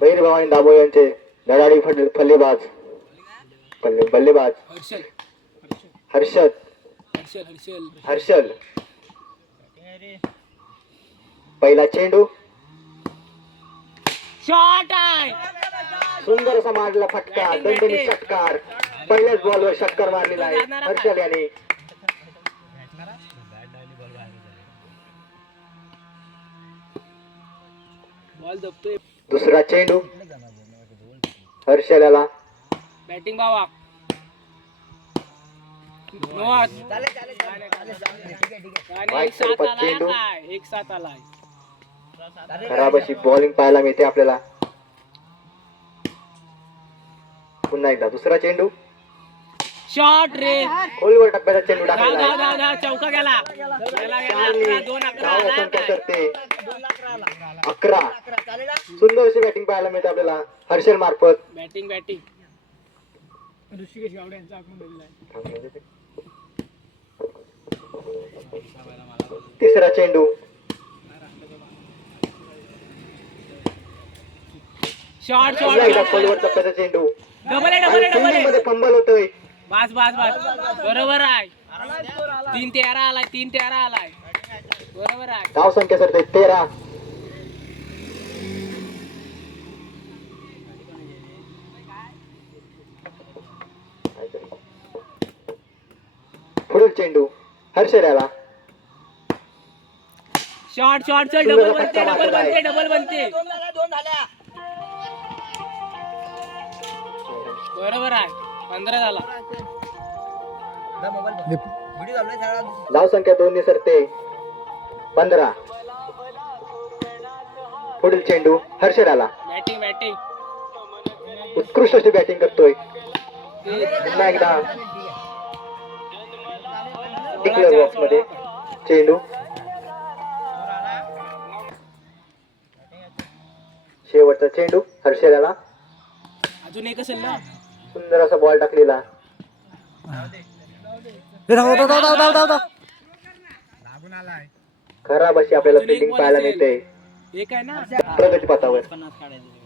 भवानी दाभोळे यांचे धडाडी फल्लेबाज बल्लेबाज हर्षल पहिला चेंडू शॉट आहे. सुंदर असा मारलेला फटका, दणदणीत षटकार. पहिल्याच बॉलवर षटकार मारलेला आहे हर्षल याने. दुसरा चेंडू हर्षल याला बॅटिंग बावा एक साथ आलाय. खराब अशी बॉलिंग पाहायला मिळते आपल्याला. पुन्हा एकदा दुसरा चेंडू शॉट रे. खोलवर टप्प्याचा चेंडू टाकला. चौका गेला. 11. सुंदर अशी बॅटिंग पाहायला मिळते आपल्याला हर्षल मार्फत. बॅटिंग तिसरा चेंडू शॉट खोलवर टप्प्याचा चेंडू. मध्ये फंबल होतोय. बस बरोबर आहे. 3-13 आलाय. बरोबर आहे. धाव संख्या सर 13. पुढील चेंडू हर्षल याला. शॉट डबल बनते. बरोबर आहे. 15 झाला. धाव संख्या 2 ने सरते 15. पुढील चेंडू हर्षल याला. बॅटिंग उत्कृष्ट अशी बॅटिंग करतोय. पुन्हा एकदा टिकलर बॉक्स मध्ये चेंडू. शेवटचा चेंडू हर्षल याला. अजून एक असेल ना. सुंदर असा बॉल टाकलेला. खराब अशी आपल्याला फिल्डिंग पाहायला मिळते एक आहे ना प्रगतीपथावर.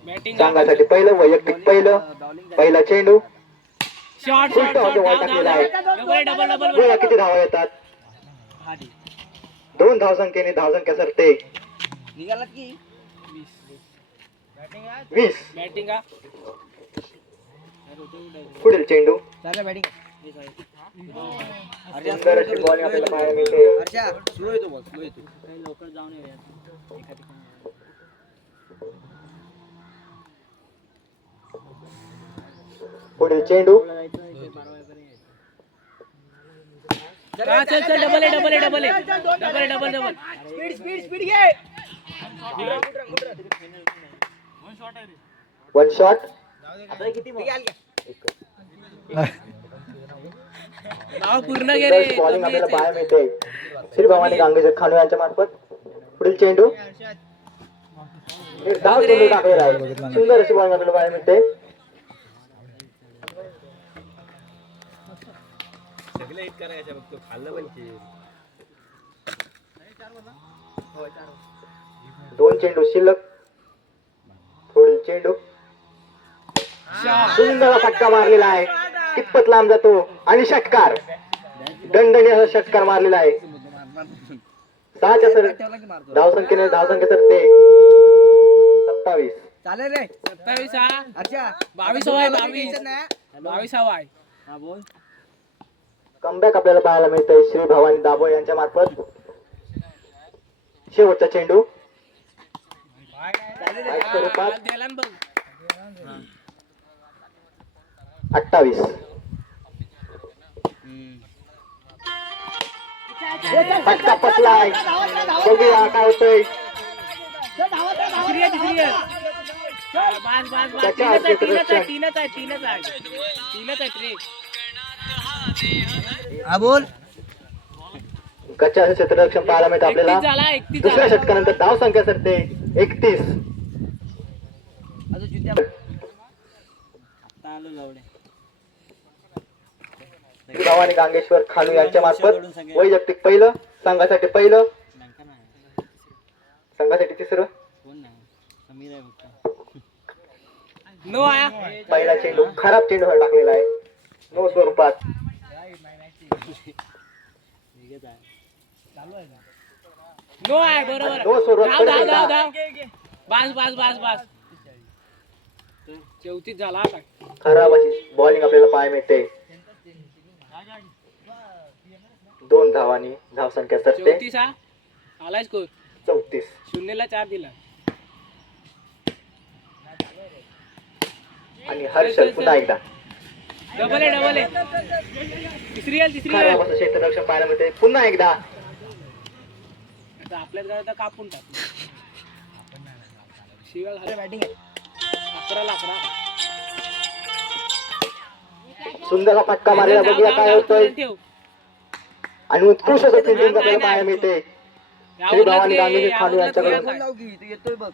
बॅटिंग सांगासाठी वैयक्तिक पहिला चेंडू शॉट बॉल टाकलेला आहे. डबल किती धावा येतात? 2 धावसंख्येने धावसंख्या सरते 20. बॅटिंग पुढील चेंडू सुंदर अशी बॉलिंग आपल्याला पाहायला मिळते. पुढील चेंडू चल डबल स्पीड घे. 1 शॉट. पूर्ण गेले. बॉलिंग आपल्याला पाहायला मिळते श्री भवानी गांगेकर खानू यांच्या मार्फत. पुढील चेंडू धाव चेंडू टाकलेला आहे. सुंदर अशी बॉलिंग आपल्याला पाहायला मिळते. दोन चेंडू शिल्लक. पुढील चेंडू सुंदर फटका मारलेला आहे. कितपत लांब जातो आणि षटकार. दणदणी असा षटकार मारलेला आहे. 6च्या सर धावसंख्या सरते 27. चालेल रे. 27 अच्छा 22 हवा आहे. कमबॅक आपल्याला पाहायला मिळतंय श्री भवानी दाभोळे यांच्या मार्फत. शेवटचा चेंडू स्वरूपात 28. फटका पसलाय. बघूया काय होतंय. बोल. कच्च्या क्षेत्ररक्षण पाहायला मिळतं आपल्याला. दुसऱ्या षटकानंतर धाव संख्या सरते 31. भवानी गांगेश्वर खानू यांच्या मार्फत वैयक्तिक पहिलं संघासाठी पहिलं, संघासाठी तिसरं. नो आया पहिला चेंडू खराब चेंडूवर टाकलेला आहे, नो स्वरूपात. नो आहे बरोबर. नो स्वरूपात धाव परत धाव एकदा. धाव धाव बस बस बस बस. 34 झाला आता. खराब अशी बॉलिंग आपल्याला पाहायला मिळते. 2 धावांनी धावसंख्या सरते 34 हा आलाय स्कोर. 34. 0ला 4 दिला. आणि हर्षल पुन्हा एकदा डबल आहे. तिसरी आहे. खराब असं क्षेत्ररक्षण पाहायला मिळते. पुन्हा एकदा आता आपल्याच गावात कापून टाक. शिवाय झालं बॅटिंग 11 सुंदर फटका मारलेला, बघूया काय होतोय. ठेव. आणि उत्कृष्ट असं फिल्डिंग आपल्याला पाहायला मिळते श्री भवानी गांधी खानू यांच्याकडून. येतोय बघ.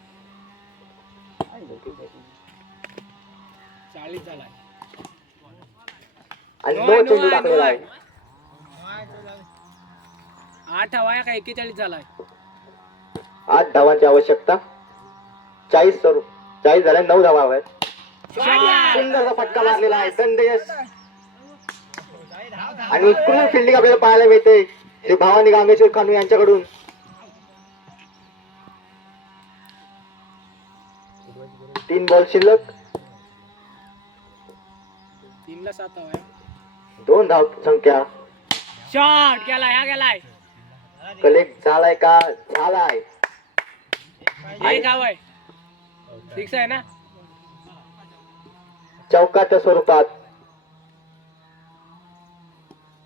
40 झालाय. आणि नो चेंडू टाकलेला आहे. 8 हवाया का 41 झालाय. 8 धावांची आवश्यकता. 40 झाल्या, 9 धावा हव्यात. सुंदरचा फटका मारलेला आहे, दंडयश. आणि उत्कृष्ट फिल्डिंग आपल्याला पाहायला मिळते श्री भवानी गांगेश्वर खानू यांच्याकडून. तीन बॉल शिल्लक, 3ला 7 हवाया. 2 धाव संख्या. शॉट गेलाय. कलेक्ट झालाय का? झालाय. एक हवाय. 6 आहे ना. चौकाच्या स्वरूपात.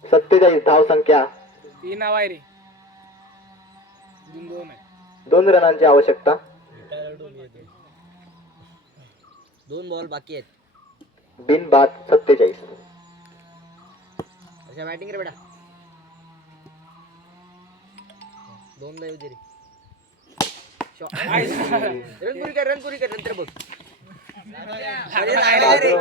47 धाव संख्या. 3 हवाय रे. 2 आहे. 2 रनांची आवश्यकता. 2 बॉल बाकी आहेत. बिनबाद 47. अच्छा बॅटिंग रे बेटा. 2 येऊ दे रे. रन पुरी कर नंतर बघ. अरे नाही रे.